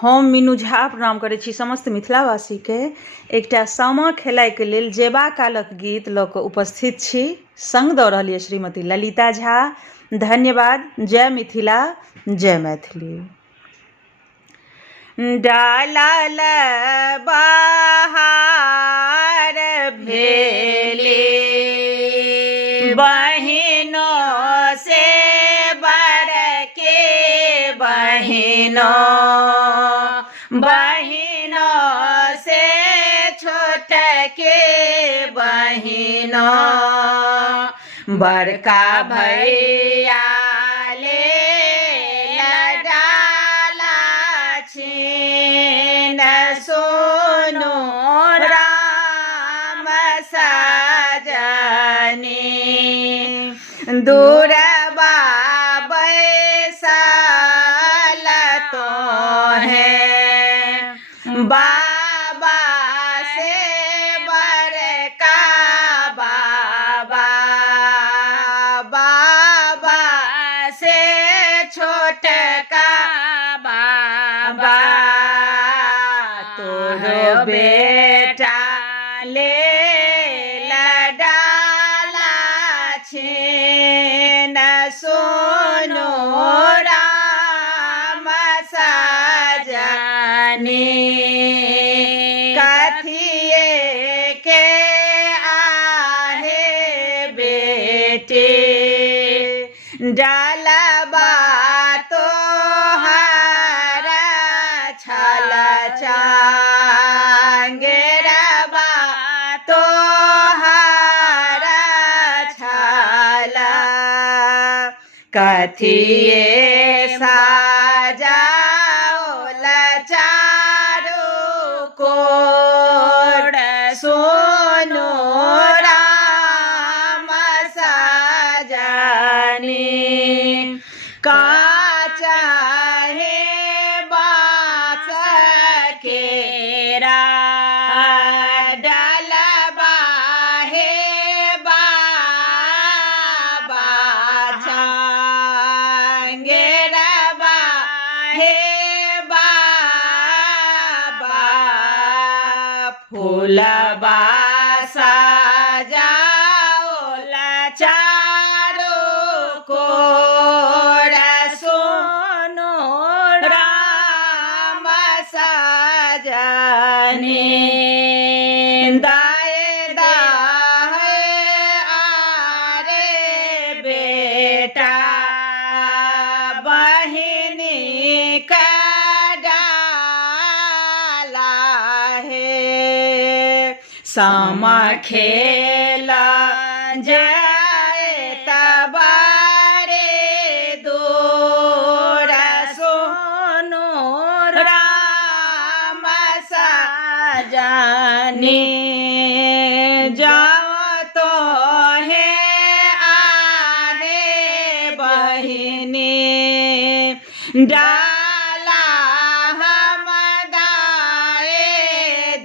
हम मीनू झा प्रणाम करै छी समस्त मिथिलावासीके। एकटा सामा खेलाइके लेल जेबा कालक गीत लऽ कऽ उपस्थित छी। संग दऽ रहल यऽ श्रीमती ललिता झा। धन्यवाद। जय मिथिला, जय मैथिली। डालल बहार भेले बहिनों से बड़के बहिनों, बहिनों से छोटके बहिनों, बड़का भैया ले डाला छीन सुनो राम सजनी, दूर बैसल तो है बाबा से बड़का बाबा, बाबा से छोटका बाबा, तोरो बेटा ले डाला छीन सुनो राम सजनी, कथिए के आहे बेटे डालबा तोहर छल चांगेरबा तोहर छल, कथिए साजाओल चारू कोर सोनो राम सजनी, काचा है बास केरा डालबा है बाबा छांगेरबा है बाबा, फूलबा सजाओल चारो कोर सोनो राम सजनी, दाए दाहे आरे बेटा बहिनी का डाला है, सामा खेला जाए तबारे दूर सोनो राम सजनी, जाओ तो है आहे बहिनी डाला हम दाए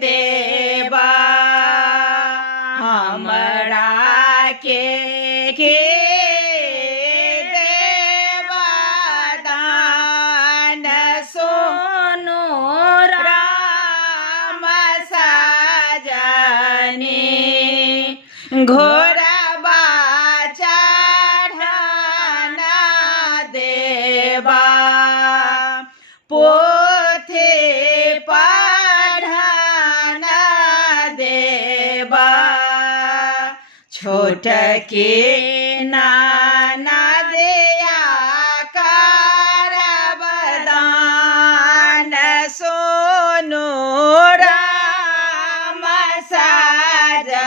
देबा, हमरा के देबा दान सोनो राम सजनी, घोड़बा चढ़ना देबा, पोथी पढ़ना देबा, छोटके नाना दिया करब दान सोनो राम सजनी।